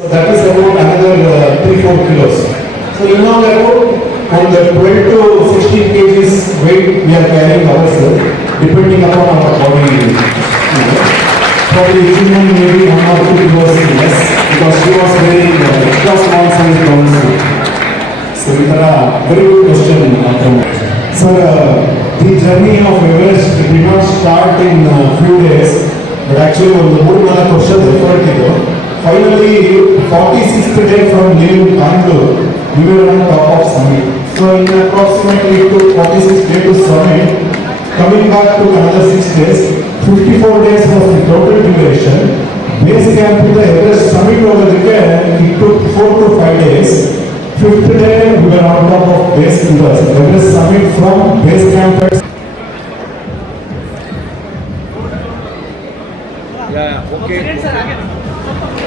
So that is about another 3-4 kilos. So you know about on the 12 to 16 kgs weight we are carrying ourselves, depending upon our body. For the women maybe 1 or 2 kilos less, because she was wearing extra small size gowns. So we have a very good question from sir. The journey of Everest did not start in few days, but actually ಒಂದು 3-4 ವರ್ಷದ effort ಇದು. Finally, 46th day from leaving Bangalore, we were on top of summit. So in approximately it took 46 days to summit. Coming back to another 6 days, 54 days was the total duration. Base camp to the Everest summit over there, it took 4 to 5 days. 5th day, we were on top of base campus. Everest summit from base camp. Yeah, okay.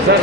Sir.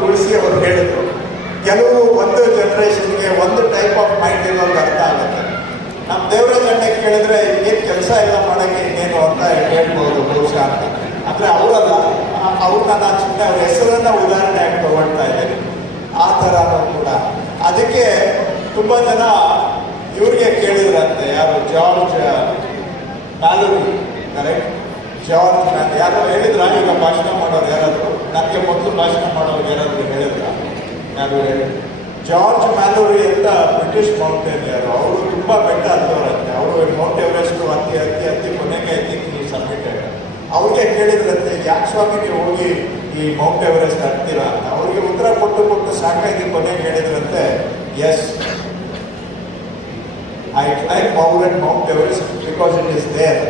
ತುಳಸಿ ಅವರು ಹೇಳಿದ್ರು, ಕೆಲವು ಒಂದು ಜನರೇಷನ್ಗೆ ಒಂದು type of mind ಇರೋದು ಅರ್ಥ ಆಗುತ್ತೆ. ನಮ್ಮ ದೇವರಾಜ್ ಅಣ್ಣಕ್ಕೆ ಕೇಳಿದ್ರೆ ಏನು ಕೆಲಸ ಎಲ್ಲ ಮಾಡೋಕ್ಕೆ ಇನ್ನೇನು ಅಂತ ಹೇಳ್ಬೋದು ಬಹುಶಃ ಅಂತ. ಅಂದರೆ ಅವರಲ್ಲ, ಅವ್ರನ್ನ ನಾನು ಸುಮ್ಮನೆ ಅವ್ರ ಹೆಸರನ್ನು ಉದಾಹರಣೆ ಆಗಿ ತಗೊಳ್ತಾ ಇದ್ದೀನಿ. ಆ ಥರನೂ ಕೂಡ ಅದಕ್ಕೆ ತುಂಬ ಜನ ಇವ್ರಿಗೆ ಕೇಳಿದ್ರಂತೆ, ಯಾರು ಜಾರ್ಜ್ ಮ್ಯಾಲೋರಿ, ಕರೆಕ್ಟ್? ಜಾರ್ಜ್ ಯಾರೋ ಹೇಳಿದ್ರ ಈಗ ಭಾಷಣ ಮಾಡೋರು ಯಾರಾದರೂ? ನನಗೆ ಮೊದಲು ಭಾಷಣ ಮಾಡೋರು ಯಾರಾದರೂ ಹೇಳಿದ್ರ? ಯಾರು ಹೇಳಿ? ಜಾರ್ಜ್ ಮ್ಯಾಲೋರಿ ಅಂತ ಬ್ರಿಟಿಷ್ ಮೌಂಟೇನಿಯರು. ಅವರು ತುಂಬ ಬೆಟ್ಟ ಹತ್ತವರಂತೆ. ಅವರು ಮೌಂಟ್ ಎವರೆಸ್ಟ್ ಹತ್ತಿ ಕೊನೆಗೆ ನೀವು ಸಬ್ಮಿಟೆಡ್. ಅವ್ರಿಗೆ ಕೇಳಿದ್ರಂತೆ, ಯಾಕೆ ಸ್ವಾಮಿ ನೀವು ಹೋಗಿ ಈ ಮೌಂಟ್ ಎವರೆಸ್ಟ್ ಹತ್ತೀರಾ ಅಂತ. ಅವ್ರಿಗೆ ಉತ್ತರ ಕೊಟ್ಟು ಸಾಕಾಗಿ ಕೊನೆಗೆ ಹೇಳಿದ್ರಂತೆ, yes, I climb Mount Everest because it is there.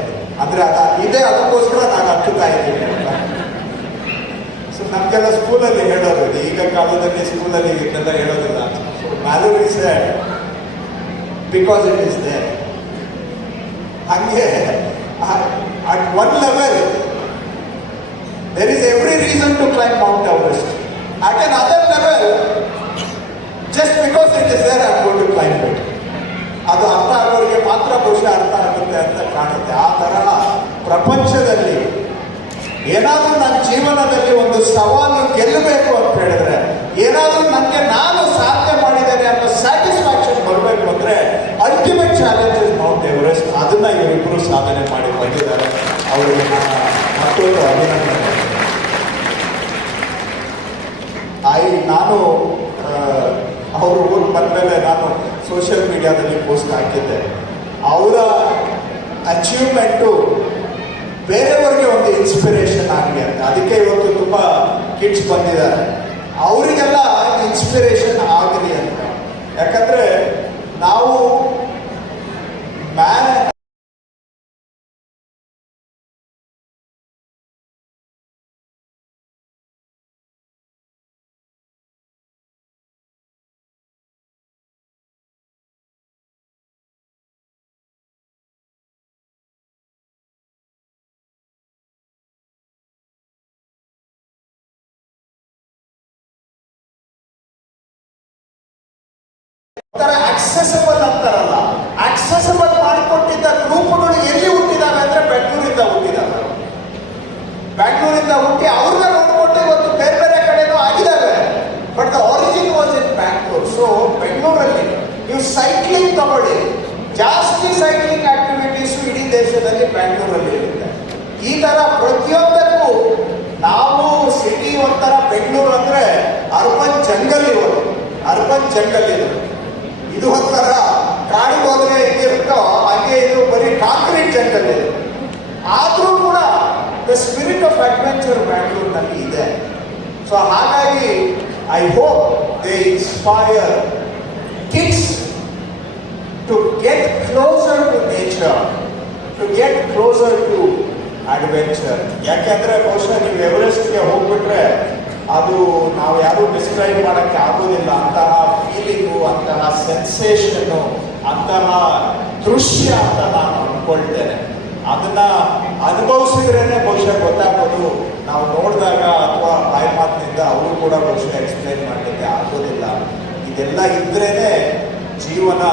ಅಂದರೆ ಇದೆ, ಅದಕ್ಕೋಸ್ಕರ ನಾನು ಹತ್ತುತ್ತಾ ಇದ್ದೀನಿ ಅಂತ. ಸೊ ನಮಗೆಲ್ಲ ಸ್ಕೂಲಲ್ಲಿ ಹೇಳೋದು, ಈಗ ಕಾಲದಲ್ಲಿ ಸ್ಕೂಲಲ್ಲಿ ಇದನ್ನೆಲ್ಲ ಹೇಳೋದಿಲ್ಲ. So Mallory said because it is there. ಹಂಗೆ at one level there is every reason to climb Mount Everest. At another level, just because it is there, I am going to climb it. ಅದು ಅರ್ಥ ಆಗೋರಿಗೆ ಮಾತ್ರ ಬಹುಶಃ ಅರ್ಥ ಆಗುತ್ತೆ ಅಂತ ಕಾಣುತ್ತೆ. ಆ ತರಹ ಪ್ರಪಂಚದಲ್ಲಿ ಏನಾದರೂ ನನ್ನ ಜೀವನದಲ್ಲಿ ಒಂದು ಸವಾಲು ಗೆಲ್ಲಬೇಕು ಅಂತ ಹೇಳಿದ್ರೆ, ಏನಾದರೂ ನನಗೆ ನಾನು ಸಾಧನೆ ಮಾಡಿದ್ದೇನೆ ಅನ್ನೋ ಸ್ಯಾಟಿಸ್ಫ್ಯಾಕ್ಷನ್ ಬರಬೇಕು ಅಂದರೆ ultimate challenge is Mount Everest. ಅದನ್ನು ಇವರಿಬ್ಬರು ಸಾಧನೆ ಮಾಡಿ ಬಂದಿದ್ದಾರೆ. ಅವರಿಗೆ ಮತ್ತೊಂದು ಅಭಿನಂದನೆ. ನಾನು ಅವರು ಊರು ಬಂದಮೇಲೆ ನಾನು ಸೋಷಿಯಲ್ ಮೀಡಿಯಾದಲ್ಲಿ ಪೋಸ್ಟ್ ಹಾಕಿದ್ದೆ. ಅವರ ಅಚೀವ್ಮೆಂಟು ಬೇರೆಯವ್ರಿಗೆ ಒಂದು ಇನ್ಸ್ಪಿರೇಷನ್ ಆಗಲಿ ಅಂತ. ಅದಕ್ಕೆ ಇವತ್ತು ತುಂಬ ಕಿಡ್ಸ್ ಬಂದಿದ್ದಾರೆ, ಅವರಿಗೆಲ್ಲ ಇನ್ಸ್ಪಿರೇಷನ್ ಆಗಲಿ ಅಂತ. ಯಾಕಂದರೆ ನಾವು ಅಕ್ಸೆಸಿಬಲ್ ಅಂತಾರಲ್ಲ, ಅಕ್ಸೆಸಿಬಲ್ ಮಾಡಿಕೊಟ್ಟಿದ್ದ ಗ್ರೂಪ್ಗಳು ಎಲ್ಲಿ ಹುಟ್ಟಿದಾವೆ ಅಂದ್ರೆ ಬೆಂಗಳೂರಿಂದ ಹುಟ್ಟಿದಾವೆ. ಬೆಂಗಳೂರಿಂದ ಹುಟ್ಟಿ ಅವ್ರನ್ನ ನೋಡ್ಕೊಂಡು ಇವತ್ತು ಬೇರೆ ಬೇರೆ ಕಡೆನೂ ಆಗಿದ್ದಾವೆ. But the origin was in Bangalore. So ಬೆಂಗಳೂರಲ್ಲಿ ನೀವು ಸೈಕ್ಲಿಂಗ್ ತಗೊಳ್ಳಿ, ಜಾಸ್ತಿ ಸೈಕ್ಲಿಂಗ್ ಆಕ್ಟಿವಿಟೀಸು ಇಡೀ ದೇಶದಲ್ಲಿ ಬ್ಯಾಂಗ್ಳೂರಲ್ಲಿ ಇರುತ್ತೆ. ಈ ತರ ಪ್ರತಿಯೊಂದಕ್ಕೂ ನಾವು ಸಿಟಿ ಒಂಥರ, ಬೆಂಗಳೂರು ಅಂದ್ರೆ ಅರ್ಬನ್ ಜಂಗಲ್ ಇವರು, ಅರ್ಬನ್ ಜಂಗಲ್ ಇದು ಒಂಥರ ಕಾಡಿಗೆ ಹೋದ್ರೆ ಹೆಂಗಿರುತ್ತೋ ಹಾಗೆ ಇದು ಬರೀ ಕಾಂಕ್ರೀಟ್ ಜಂಗಲ್ ಇದೆ. ಆದ್ರೂ ಕೂಡ ದ ಸ್ಪಿರಿಟ್ ಆಫ್ ಅಡ್ವೆಂಚರ್ ಬ್ಯಾಂಗ್ಳೂರ್ನಲ್ಲಿ ಇದೆ. ಸೊ ಹಾಗಾಗಿ I hope they inspire kids to get closer to nature, to get closer to adventure. ಯಾಕೆಂದ್ರೆ ಬಹುಶಃ ನೀವು ಎವರೆಸ್ಟ್ಗೆ ಹೋಗ್ಬಿಟ್ರೆ ಅದು ನಾವು ಯಾರು ಡಿಸ್ಕ್ರೈಬ್ ಮಾಡೋಕ್ಕೆ ಆಗೋದಿಲ್ಲ. ಅಂತಹ ಫೀಲಿಂಗು, ಅಂತಹ ಸೆನ್ಸೇಷನ್ನು, ಅಂತಹ ದೃಶ್ಯ ಅಂತ ನಾನು ಅನ್ಕೊಳ್ತೇನೆ. ಅದನ್ನ ಅನುಭವಿಸಿದ್ರೇನೆ ಬಹುಶಃ ಗೊತ್ತಾಗೋದು. ನಾವು ನೋಡಿದಾಗ ಅಥವಾ ಬಾಯಿ ಮಾತಿನಿಂದ ಅವರು ಕೂಡ ಬಹುಶಃ ಎಕ್ಸ್ಪ್ಲೈನ್ ಮಾಡಲಿಕ್ಕೆ ಆಗೋದಿಲ್ಲ. ಇದೆಲ್ಲ ಇದ್ರೇನೆ ಜೀವನ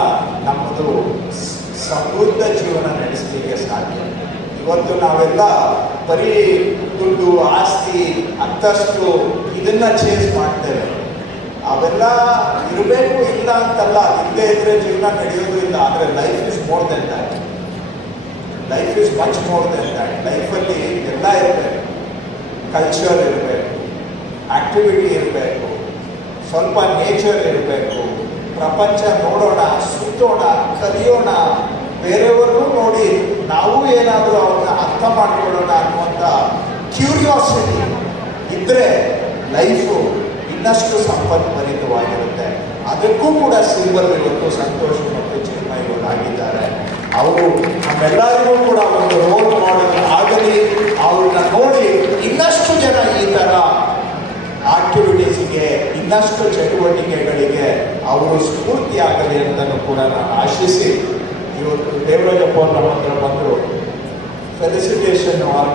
ನಮ್ಮದು ಸಮೃದ್ಧ ಜೀವನ ನಡೆಸಲಿಕ್ಕೆ ಸಾಧ್ಯ. ಇವತ್ತು ನಾವೆಲ್ಲ ಬರೀ ದುಡ್ಡು, ಆಸ್ತಿ, ಅಂತಸ್ತು ಇದನ್ನ ಚೇಂಜ್ ಮಾಡ್ತೇವೆ. ಅವೆಲ್ಲ ಇರಬೇಕು ಇಲ್ಲ ಅಂತಲ್ಲ, ಇಲ್ಲದೆ ಇದ್ರೆ ಜೀವನ ನಡೆಯೋದು ಇಲ್ಲ. ಆದರೆ life is more than that. Life is much more than that. ಲೈಫಲ್ಲಿ ಎಲ್ಲ ಇರಬೇಕು. ಕಲ್ಚರ್ ಇರಬೇಕು, ಆಕ್ಟಿವಿಟಿ ಇರಬೇಕು, ಸ್ವಲ್ಪ ನೇಚರ್ ಇರಬೇಕು. ಪ್ರಪಂಚ ನೋಡೋಣ, ಸುತ್ತೋಣ, ಕಲಿಯೋಣ, ಬೇರೆಯವ್ರನ್ನೂ ನೋಡಿ ನಾವು ಏನಾದರೂ ಅವ್ರನ್ನ ಅರ್ಥ ಮಾಡ್ಕೊಳ್ಳೋಣ ಅನ್ನುವಂಥ ಕ್ಯೂರಿಯಾಸಿಟಿ ಇದ್ದರೆ ಲೈಫು ಇನ್ನಷ್ಟು ಸಂಪದ್ಭರಿತವಾಗಿರುತ್ತೆ. ಅದಕ್ಕೂ ಕೂಡ ಸಿಲ್ವರ್ ಇವತ್ತು ಸಂತೋಷ್ ಮತ್ತು ಚಿನ್ಮಯ್ ಆಗಿದ್ದಾರೆ. ಅವರು ನಮ್ಮೆಲ್ಲರಿಗೂ ಕೂಡ ಒಂದು ರೋಲ್ ಮಾಡೆಲ್ ಆಗಲಿ. ಅವ್ರನ್ನ ನೋಡಿ ಇನ್ನಷ್ಟು ಜನ ಈ ಥರ ಆಕ್ಟಿವಿಟೀಸ್ಗೆ, ಇನ್ನಷ್ಟು ಚಟುವಟಿಕೆಗಳಿಗೆ ಅವರು ಸ್ಫೂರ್ತಿ ಆಗಲಿ ಅಂತಲೂ ಕೂಡ ನಾನು ಆಶಿಸಿ, ಇವತ್ತು ದೇವರಾಜಪ್ಪ ನಮ್ಮ ಹತ್ರ ಬಂದರು ಫೆಲಿಸಿಟೇಷನ್